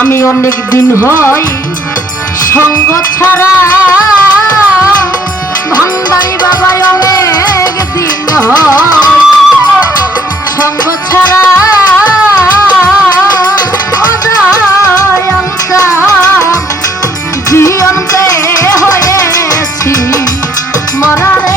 আমি অনেক দিন হয় সঙ্গ ছাড়া, ভান্ডারি বাবা অনেক দিন হয় সঙ্গ ছাড়া, জীবনতে হয়েছি মরারে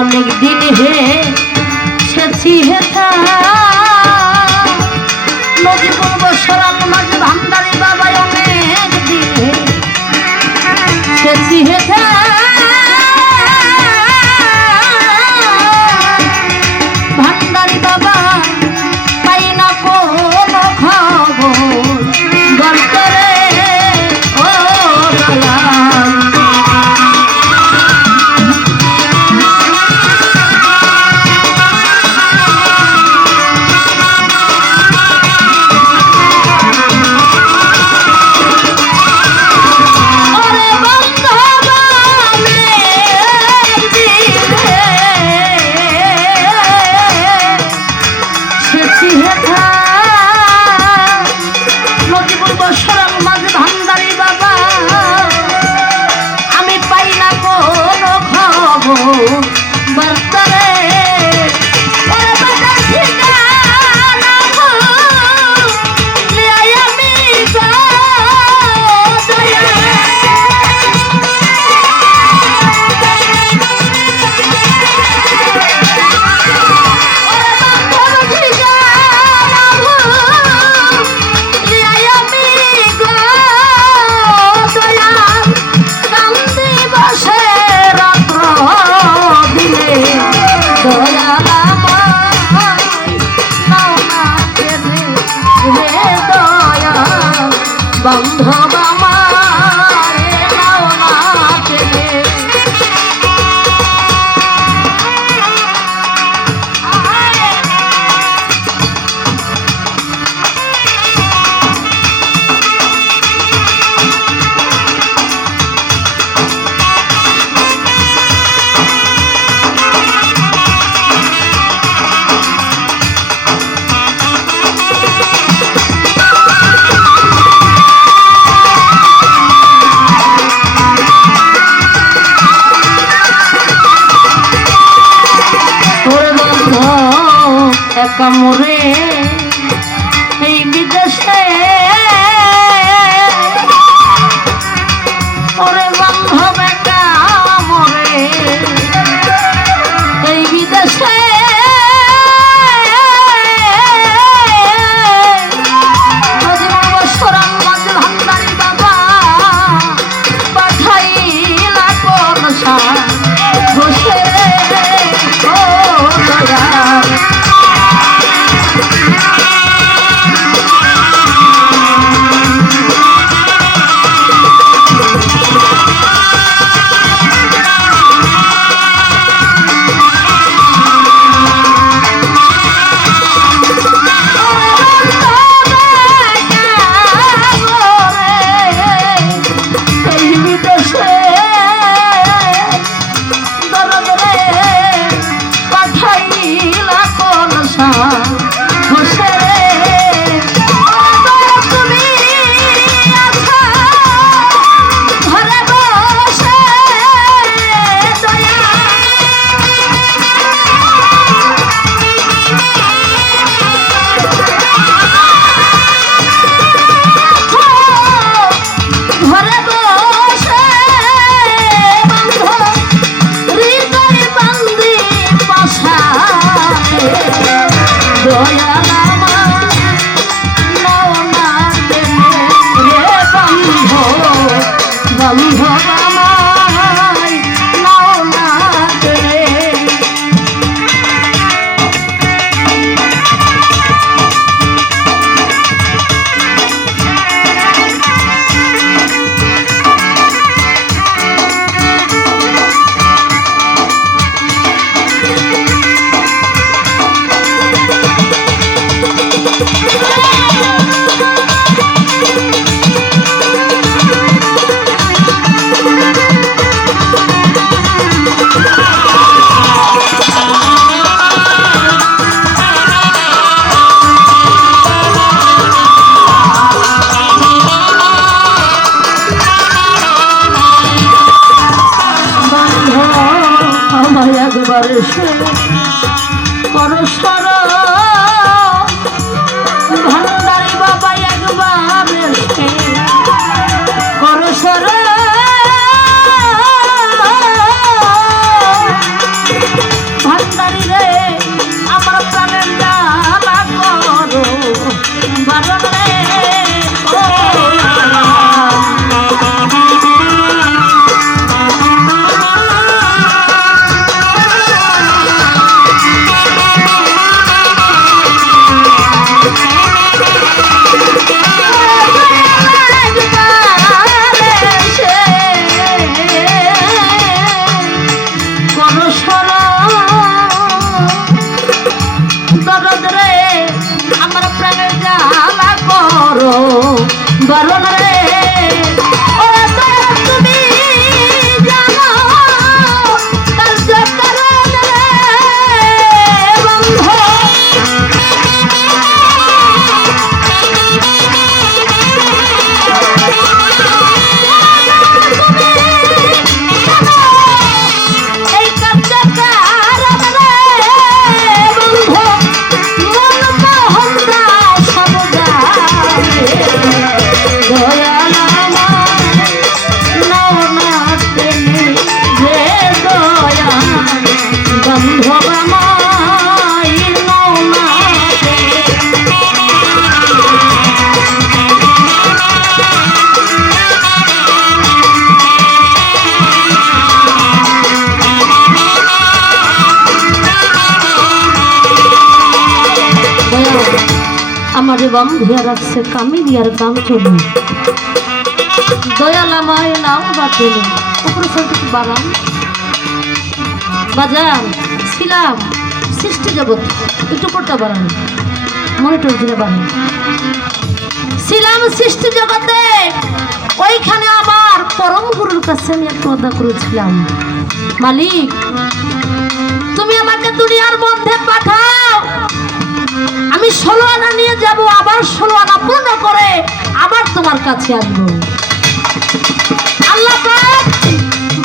অনেক দিন হে সেছি হেথা নদী পূর্ব সরাল মাঝে ভান্ডারি বাবা অনেক দিন সেছি হেথা ভান্ডারি বাবা পাই না কোনো খবর গল্পরে ও বান্ধব আমারে নাও না পেলে একা মোরে এই বিদেশে ওরে বান্ধব একা মোরে এই বিদেশে পরস্পর ভান্ডারি বাবা একবার পরস্পর ভান্ডারি রে আমার প্রাণের জ্বালা করো বারণ রে বারণ রে তুমি জানো কার্যকরণ রে বন্ধ এই কার্যকরণ রে বন্ধ মনমোহন দাস সব আমার বন্ধুয়া রাখছে কামিলিয়ার কাম চলে দয়াল আমায় নাও বাতিলে উপরে সরতে বাড়ান বাজার ছিলাম সৃষ্টি জগৎ একটু করতে বাড়ান মনিটর দিলে বাড়ান ছিলাম সৃষ্টি জগতে ওইখানে আমার পরম গুরুর কাছে আমি একটা আদা করেছিলাম মালিক তুমি আমাকে দুনিয়ার মধ্যে পাঠাও আমি 16 আনা নিয়ে যাব আবার 16 আনা পূর্ণ করে আবার তোমার কাছে আসবো আল্লাহ পাক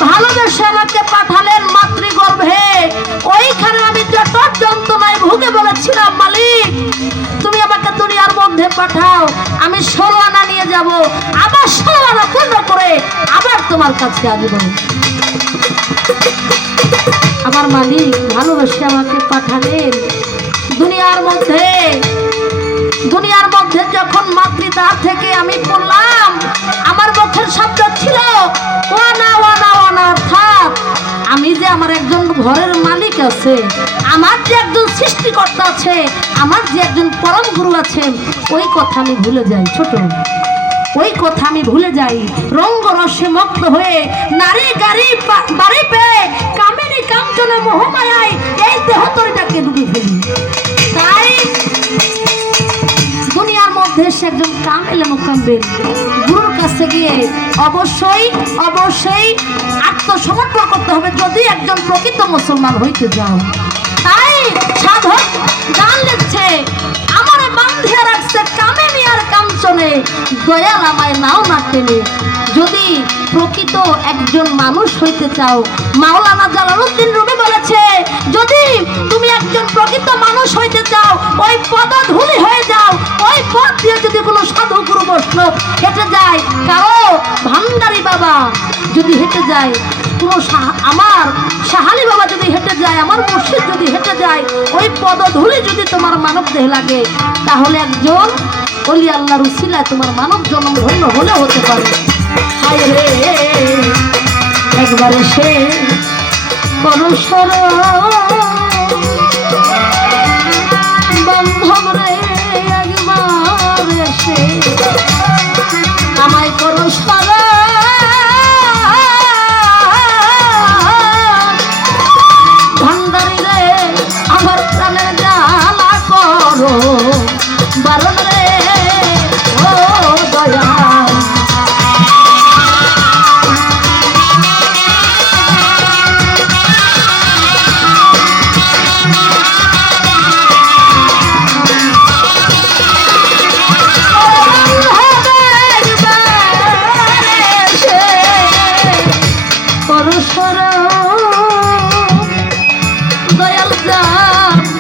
ভালোবেসে আমাকে পাঠালেন মাতৃগর্ভে ওইখানে আমি যত যন্ত্রণায় ভুগে বলেছিলাম তুমি আমাকে দুনিয়ার মধ্যে পাঠাও, আমি 16 আনা নিয়ে যাব, আবার 16 আনা পূর্ণ করে আবার তোমার কাছে আসবো। আমার মালিক ভালোবেসে আমাকে পাঠালেন দুনিয়ার মধ্যে। দুনিয়ার মধ্যে যখন মাতৃদ্বার থেকে আমি পড়লাম, আমার মুখের শব্দ ছিল ওয়ানা ওয়ানা ওয়ানা, অর্থাৎ আমি যে আমার একজন ঘরের মালিক আছে, আমার যে একজন সৃষ্টিকর্তা আছে, আমার যে একজন পরম গুরু আছেন, ওই কথা আমি ভুলে যাই। ছোট ওই কথা আমি ভুলে যাই, রঙ্গরসে মগ্ন হয়ে নারী গাড়ি বাড়ি পেয়ে কামিনী কাঞ্চনে মোহমায়ায় এই দেহতরিটাকে ডুবে ফেলি। তাই দুনিয়ার মধ্যে সে একজন কামেলে মুকাম্মেল গুরুর কাছে গিয়ে অবশ্যই অবশ্যই আত্মসমর্পণ করতে হবে যদি একজন প্রকৃত মুসলমান হইতে যাও। তাই সাধক গান লিখছে, আমার বান্ধিয়া রাখছে কামিনী আর কাঞ্চনে, দয়াল আমায় নাও না টেনে। যদি প্রকৃত একজন মানুষ হইতে চাও, মাওলানা জালালউদ্দিন রুমি বলেছে, যদি তুমি একজন প্রকৃত মানুষ হইতে চাও, ওই পদধূলি হয়ে যাও। ওই পথ দিয়ে যদি কোনো সাধু গুরু বৈষ্ণব হেঁটে যায়, কারো ভান্ডারী বাবা যদি হেঁটে যায়, কোনো আমার সাহালি বাবা যদি হেঁটে যায়, আমার মুর্শিদ যদি হেঁটে যায়, ওই পদধূলি যদি তোমার মানব দেহে লাগে, তাহলে একজন ওলি আল্লাহর উসিলায় তোমার মানব জন্ম ধন্য হলে হতে পারে। হায় রে একবারে সে পরশর বান্ধব রে, একবারে সে আমায় পরশর ভান্ডারি রে, আমার প্রাণের জ্বালা করো বারণ রে, ও দয়া। দয়া